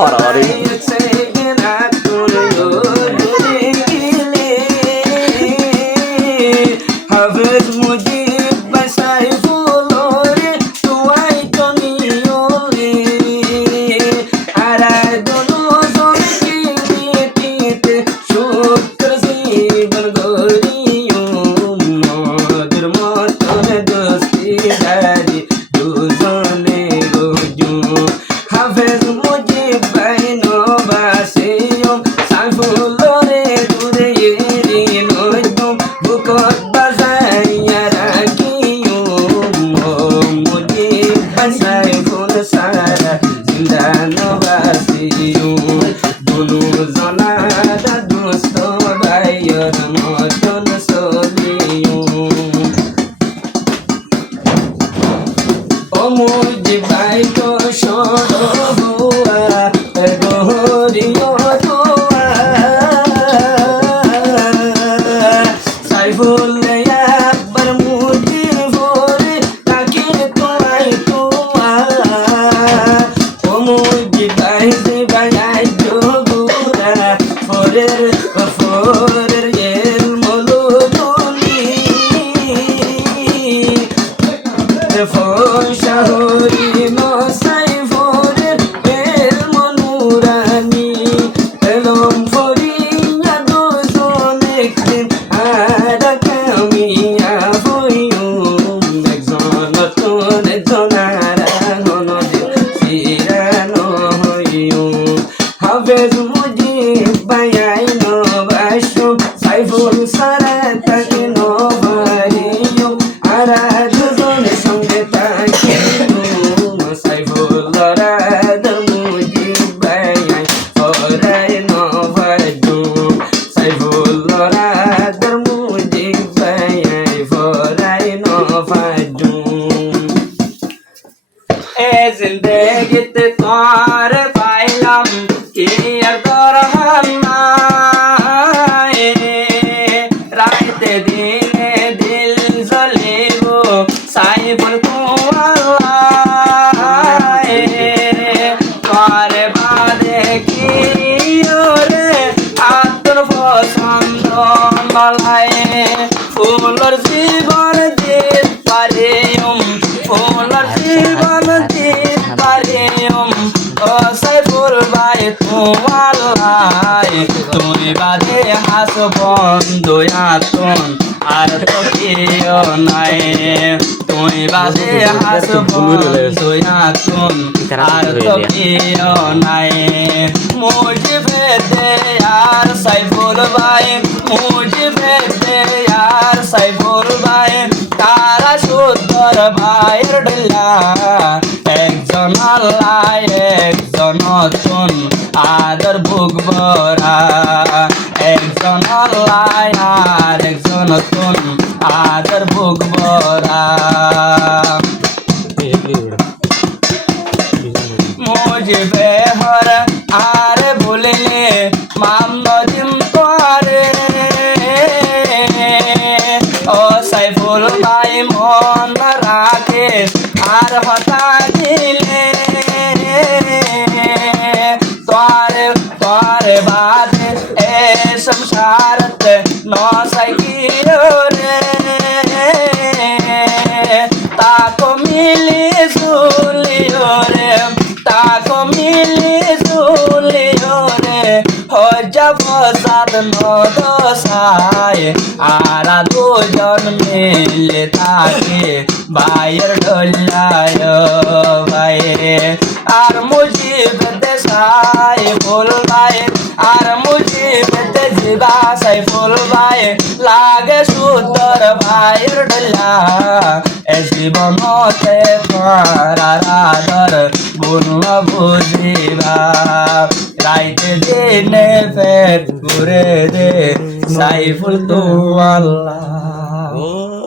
Horror. जिंदगी तार phylum कि रात दिने दिल जलेगो साइबुल तार बादे की रे आतुर पसंद मलाई फूलर जीवन दिल पारियम फूलर जीवन दिल পারিয়ম ও সাইফুল ভাই তোমার তুমি বাদে হাস বন্ধু আতন আর তো কেউ নাই তুমি বাদে হাস বন্ধু আতন আর তো কেউ নাই মুঝে ভেদে আর সাইফুল ভাই মুঝে ভেদে আর সাইফুল ভাই তারা সুন্দর ভাইয়ের ডলা একজন আল্লাহ একজন নতুন আদর বুক ভরা একজন আল্লাহ আর একজন নতুন আদর বুক ভরা মুঝে বেহর আর বলিলে মাম নদিম করে ও সাইফুল ভাই মন রাখে আর হতা দিলে তোরে বাদ এ সংসারত নসাইও রে তাকো মিলি জুলিও রে তাকো মিলি জুলিও রে হজব সাদ নদসায় আরা দুজন মিলে থাকে বাইর ডলায় বাইরে আর মুজিব দেশাই ফুল ভাই আর মুজিব দেজিবা সাই ফুল ভাই লাগে সুতর ভাইর ডলা এ জীবনতে তোমার আদর বুঝল বুঝিবা রাইতে দিনে ফের ঘুরে দে সাইফুল তো আল্লাহ